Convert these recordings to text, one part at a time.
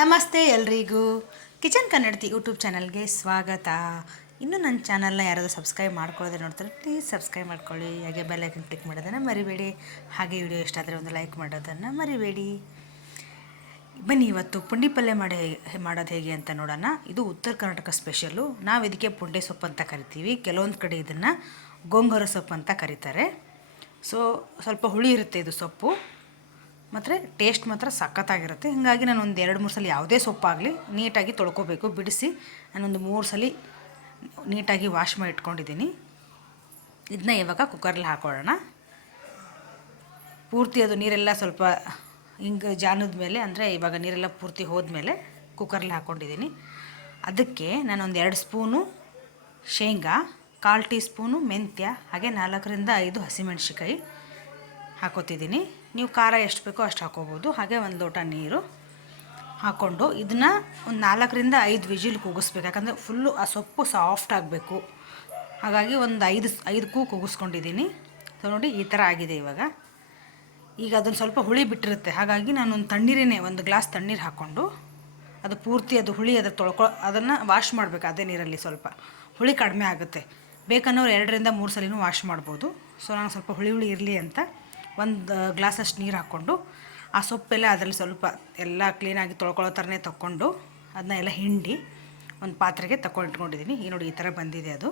ನಮಸ್ತೆ ಎಲ್ರಿಗೂ. ಕಿಚನ್ ಕನ್ನಡತಿ ಯೂಟ್ಯೂಬ್ ಚಾನಲ್ಗೆ ಸ್ವಾಗತ. ಇನ್ನೂ ನನ್ನ ಚಾನಲ್ನ ಯಾರಾದರೂ ಸಬ್ಸ್ಕ್ರೈಬ್ ಮಾಡ್ಕೊಳ್ಳೋದೇ ನೋಡ್ತಾರೆ, ಪ್ಲೀಸ್ ಸಬ್ಸ್ಕ್ರೈಬ್ ಮಾಡ್ಕೊಳ್ಳಿ. ಹಾಗೆ ಬೆಲ್ ಐಕನ್ ಕ್ಲಿಕ್ ಮಾಡೋದನ್ನು ಮರಿಬೇಡಿ. ಹಾಗೆ ವಿಡಿಯೋ ಇಷ್ಟ ಒಂದು ಲೈಕ್ ಮಾಡೋದನ್ನು ಮರಿಬೇಡಿ. ಬನ್ನಿ, ಇವತ್ತು ಪುಂಡಿ ಪಲ್ಯ ಮಾಡಿ, ಮಾಡೋದು ಹೇಗೆ ಅಂತ ನೋಡೋಣ. ಇದು ಉತ್ತರ ಕರ್ನಾಟಕ ಸ್ಪೆಷಲು ನಾವು ಇದಕ್ಕೆ ಪುಂಡೆ ಸೊಪ್ಪು ಅಂತ ಕರಿತೀವಿ. ಕೆಲವೊಂದು ಕಡೆ ಇದನ್ನು ಗೋಂಗೂರ ಸೊಪ್ಪು ಅಂತ ಕರೀತಾರೆ. ಸೊ, ಸ್ವಲ್ಪ ಹುಳಿ ಇರುತ್ತೆ ಇದು ಸೊಪ್ಪು. ಮತ್ತು ಟೇಸ್ಟ್ ಮಾತ್ರ ಸಖತ್ತಾಗಿರುತ್ತೆ. ಹಾಗಾಗಿ ನಾನು ಒಂದು ಎರಡು, ಮೂರು ಸಲ ಯಾವುದೇ ಸೊಪ್ಪಾಗಲಿ ನೀಟಾಗಿ ತೊಳ್ಕೊಬೇಕು. ಬಿಡಿಸಿ ನಾನೊಂದು ಮೂರು ಸಲ ನೀಟಾಗಿ ವಾಶ್ ಮಾಡಿ ಇಟ್ಕೊಂಡಿದ್ದೀನಿ. ಇದನ್ನ ಇವಾಗ ಕುಕ್ಕರಲ್ಲಿ ಹಾಕೊಳ್ಳೋಣ. ಪೂರ್ತಿ ಅದು ನೀರೆಲ್ಲ ಸ್ವಲ್ಪ ಹಿಂಗೆ ಜಾನದ ಮೇಲೆ, ಅಂದರೆ ಇವಾಗ ನೀರೆಲ್ಲ ಪೂರ್ತಿ ಹೋದ್ಮೇಲೆ ಕುಕ್ಕರಲ್ಲಿ ಹಾಕ್ಕೊಂಡಿದ್ದೀನಿ ಅದಕ್ಕೆ ನಾನೊಂದು ಎರಡು ಸ್ಪೂನು ಶೇಂಗಾ, ಕಾಲು ಟೀ ಸ್ಪೂನು ಮೆಂತ್ಯ, ಹಾಗೆ ನಾಲ್ಕರಿಂದ ಐದು ಹಸಿಮೆಣ್ಸಿಕಾಯಿ ಹಾಕೋತಿದ್ದೀನಿ. ನೀವು ಖಾರ ಎಷ್ಟು ಬೇಕೋ ಅಷ್ಟು ಹಾಕೋಬೋದು. ಹಾಗೆ ಒಂದು ಲೋಟ ನೀರು ಹಾಕ್ಕೊಂಡು ಇದನ್ನ ಒಂದು ನಾಲ್ಕರಿಂದ ಐದು ವಿಜಿಲ್ ಕೂಗಿಸ್ಬೇಕು. ಯಾಕಂದರೆ ಫುಲ್ಲು ಆ ಸೊಪ್ಪು ಸಾಫ್ಟ್ ಆಗಬೇಕು. ಹಾಗಾಗಿ ಒಂದು ಐದು ಐದಕ್ಕೂ ಕೂಗಿಸ್ಕೊಂಡಿದ್ದೀನಿ. ಸೊ ನೋಡಿ ಈ ಥರ ಆಗಿದೆ ಇವಾಗ. ಈಗ ಅದನ್ನು ಸ್ವಲ್ಪ ಹುಳಿ ಬಿಟ್ಟಿರುತ್ತೆ. ಹಾಗಾಗಿ ನಾನು ಒಂದು ತಣ್ಣೀರೇನೆ, ಒಂದು ಗ್ಲಾಸ್ ತಣ್ಣೀರು ಹಾಕ್ಕೊಂಡು ಅದು ಪೂರ್ತಿ ಅದು ಹುಳಿ ಅದು ತೊಳ್ಕೊ, ಅದನ್ನು ವಾಶ್ ಮಾಡಬೇಕು ಅದೇ ನೀರಲ್ಲಿ ಸ್ವಲ್ಪ. ಹುಳಿ ಕಡಿಮೆ ಆಗುತ್ತೆ. ಬೇಕನ್ನೋರು ಎರಡರಿಂದ ಮೂರು ಸಲಿನೂ ವಾಶ್ ಮಾಡ್ಬೋದು. ಸೊ ನಾನು ಸ್ವಲ್ಪ ಹುಳಿ ಹುಳಿ ಇರಲಿ ಅಂತ ಒಂದು ಗ್ಲಾಸಷ್ಟು ನೀರು ಹಾಕ್ಕೊಂಡು, ಆ ಸೊಪ್ಪೆಲ್ಲ ಅದರಲ್ಲಿ ಸ್ವಲ್ಪ ಎಲ್ಲ ಕ್ಲೀನಾಗಿ ತೊಳ್ಕೊಳ್ಳೋ ಥರನೇ ತಗೊಂಡು ಅದನ್ನ ಎಲ್ಲ ಹಿಂಡಿ ಒಂದು ಪಾತ್ರೆಗೆ ತಗೊಂಡು ಇಟ್ಕೊಂಡಿದ್ದೀನಿ ಈ ನೋಡಿ ಈ ಥರ ಬಂದಿದೆ ಅದು.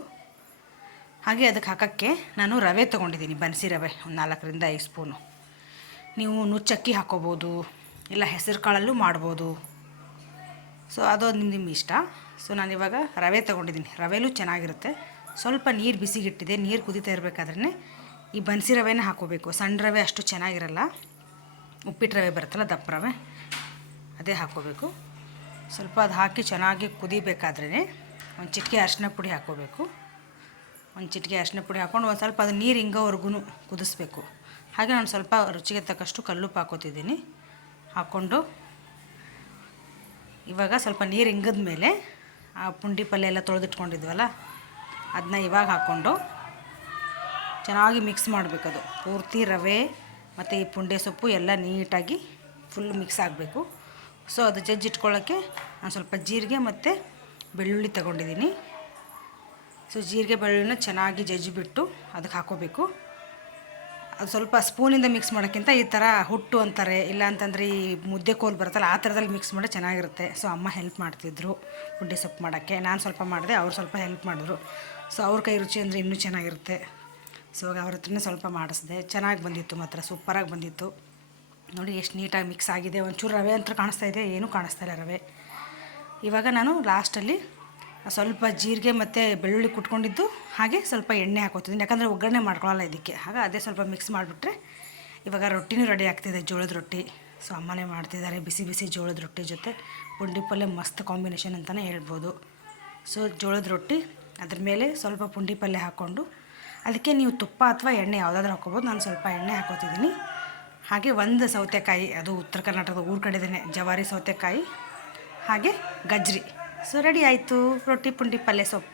ಹಾಗೆ ಅದಕ್ಕೆ ಹಾಕೋಕ್ಕೆ ನಾನು ರವೆ ತೊಗೊಂಡಿದ್ದೀನಿ ಬನ್ಸಿ ರವೆ, ಒಂದು ನಾಲ್ಕರಿಂದ ಐದು ಸ್ಪೂನು. ನೀವು ನುಚ್ಚಕ್ಕಿ ಹಾಕ್ಕೋಬೋದು ಇಲ್ಲ ಹೆಸರು ಕಾಳಲ್ಲೂ ಮಾಡ್ಬೋದು. ಸೊ ಅದು ನಿಮ್ಮ ನಿಮ್ಮ ಇಷ್ಟ. ಸೊ ನಾನಿವಾಗ ರವೆ ತೊಗೊಂಡಿದ್ದೀನಿ ರವೆಲೂ ಚೆನ್ನಾಗಿರುತ್ತೆ. ಸ್ವಲ್ಪ ನೀರು ಬಿಸಿಗಿಟ್ಟಿದೆ ನೀರು ಕುದೀತಾ ಇರಬೇಕಾದ್ರೆ ಈ ಬನ್ಸಿ ರವೆನೇ ಹಾಕೋಬೇಕು. ಸಣ್ಣ ರವೆ ಅಷ್ಟು ಚೆನ್ನಾಗಿರಲ್ಲ. ಉಪ್ಪಿಟ್ಟು ರವೆ ಬರುತ್ತಲ್ಲ, ದಪ್ಪ ರವೆ, ಅದೇ ಹಾಕೋಬೇಕು. ಸ್ವಲ್ಪ ಅದು ಹಾಕಿ ಚೆನ್ನಾಗಿ ಕುದಿಬೇಕಾದ್ರೇ ಒಂದು ಚಿಟಿಕೆ ಅರಿಶಿನ ಪುಡಿ ಹಾಕೋಬೇಕು. ಒಂದು ಚಿಟಿಕೆ ಅರಿಶಿನ ಪುಡಿ ಹಾಕ್ಕೊಂಡು ಒಂದು ಸ್ವಲ್ಪ ಅದು ನೀರು ಹಿಂಗೋವರೆಗೂ ಕುದಿಸ್ಬೇಕು. ಹಾಗೆ ನಾನು ಸ್ವಲ್ಪ ರುಚಿಗೆ ತಕ್ಕಷ್ಟು ಕಲ್ಲುಪ್ಪು ಹಾಕೋತಿದ್ದೀನಿ. ಹಾಕ್ಕೊಂಡು ಇವಾಗ ಸ್ವಲ್ಪ ನೀರು ಹಿಂಗದ ಮೇಲೆ ಆ ಪುಂಡಿ ಪಲ್ಯ ಎಲ್ಲ ತೊಳೆದಿಟ್ಕೊಂಡಿದ್ವಲ್ಲ ಅದನ್ನ ಇವಾಗ ಹಾಕ್ಕೊಂಡು ಚೆನ್ನಾಗಿ ಮಿಕ್ಸ್ ಮಾಡಬೇಕದು. ಪೂರ್ತಿ ರವೆ ಮತ್ತು ಈ ಪುಂಡೆ ಸೊಪ್ಪು ಎಲ್ಲ ನೀಟಾಗಿ ಫುಲ್ ಮಿಕ್ಸ್ ಆಗಬೇಕು. ಸೊ ಅದು ಜಜ್ಜಿಟ್ಕೊಳ್ಳೋಕ್ಕೆ ನಾನು ಸ್ವಲ್ಪ ಜೀರಿಗೆ ಮತ್ತು ಬೆಳ್ಳುಳ್ಳಿ ತಗೊಂಡಿದ್ದೀನಿ. ಸೊ ಜೀರಿಗೆ ಬೆಳ್ಳುಳ್ಳಿನ ಚೆನ್ನಾಗಿ ಜಜ್ಜಿಬಿಟ್ಟು ಅದಕ್ಕೆ ಹಾಕೋಬೇಕು. ಅದು ಸ್ವಲ್ಪ ಸ್ಪೂನಿಂದ ಮಿಕ್ಸ್ ಮಾಡೋಕ್ಕಿಂತ ಈ ಥರ ಹುಟ್ಟು ಅಂತಾರೆ, ಇಲ್ಲ ಅಂತಂದರೆ ಈ ಮುದ್ದೆ ಕೋಲು ಬರುತ್ತಲ್ಲ, ಆ ಥರದಲ್ಲಿ ಮಿಕ್ಸ್ ಮಾಡಿ ಚೆನ್ನಾಗಿರುತ್ತೆ. ಸೊ ಅಮ್ಮ ಹೆಲ್ಪ್ ಮಾಡ್ತಿದ್ರು ಪುಂಡಿ ಸೊಪ್ಪು ಮಾಡೋಕ್ಕೆ. ನಾನು ಸ್ವಲ್ಪ ಮಾಡಿದೆ, ಅವ್ರು ಸ್ವಲ್ಪ ಹೆಲ್ಪ್ ಮಾಡಿದ್ರು. ಸೊ ಅವ್ರ ಕೈ ರುಚಿ ಅಂದರೆ ಇನ್ನೂ ಚೆನ್ನಾಗಿರುತ್ತೆ. ಸೊ ಅವ್ರ ಹತ್ರನೇ ಸ್ವಲ್ಪ ಮಾಡಿಸಿದೆ. ಚೆನ್ನಾಗಿ ಬಂದಿತ್ತು ಮಾತ್ರ ಸೂಪರಾಗಿ ಬಂದಿತ್ತು. ನೋಡಿ ಎಷ್ಟು ನೀಟಾಗಿ ಮಿಕ್ಸ್ ಆಗಿದೆ. ಒಂಚೂರು ರವೆ ಅಂತ ಕಾಣಿಸ್ತಾ ಇದೆ, ಏನೂ ಕಾಣಿಸ್ತಾ ಇಲ್ಲ ರವೆ. ಇವಾಗ ನಾನು ಲಾಸ್ಟಲ್ಲಿ ಸ್ವಲ್ಪ ಜೀರಿಗೆ ಮತ್ತು ಬೆಳ್ಳುಳ್ಳಿ ಕುಟ್ಕೊಂಡಿದ್ದು, ಹಾಗೆ ಸ್ವಲ್ಪ ಎಣ್ಣೆ ಹಾಕೋತಿದ್ದೀನಿ. ಯಾಕಂದರೆ ಒಗ್ಗರಣೆ ಮಾಡ್ಕೊಳ್ಳಲ್ಲ ಇದಕ್ಕೆ. ಆಗ ಅದೇ ಸ್ವಲ್ಪ ಮಿಕ್ಸ್ ಮಾಡಿಬಿಟ್ರೆ ಇವಾಗ ರೊಟ್ಟಿನೂ ರೆಡಿ ಆಗ್ತಿದೆ, ಜೋಳದ ರೊಟ್ಟಿ. ಸೊ ಅಮ್ಮನೇ ಮಾಡ್ತಿದ್ದಾರೆ, ಬಿಸಿ ಬಿಸಿ ಜೋಳದ ರೊಟ್ಟಿ ಜೊತೆ. ಪುಂಡಿ ಪಲ್ಯ ಮಸ್ತ್ ಕಾಂಬಿನೇಷನ್ ಅಂತಲೇ ಹೇಳ್ಬೋದು. ಸೊ ಜೋಳದ ರೊಟ್ಟಿ, ಅದ್ರ ಮೇಲೆ ಸ್ವಲ್ಪ ಪುಂಡಿ ಪಲ್ಯ ಹಾಕ್ಕೊಂಡು ಅದಕ್ಕೆ ನೀವು ತುಪ್ಪ ಅಥವಾ ಎಣ್ಣೆ ಯಾವುದಾದ್ರೂ ಹಾಕ್ಕೊಬೋದು. ನಾನು ಸ್ವಲ್ಪ ಎಣ್ಣೆ ಹಾಕೋತಿದ್ದೀನಿ ಹಾಗೆ ಒಂದು ಸೌತೆಕಾಯಿ, ಅದು ಉತ್ತರ ಕರ್ನಾಟಕದ ಊರು ಕಡೆದೇ ಜವಾರಿ ಸೌತೆಕಾಯಿ, ಹಾಗೆ ಗಜ್ರಿ. ಸೊ ರೆಡಿ ಆಯಿತು. ರೊಟ್ಟಿ ಪುಂಡಿ ಪಲ್ಯ ಸೊಪ್ಪು.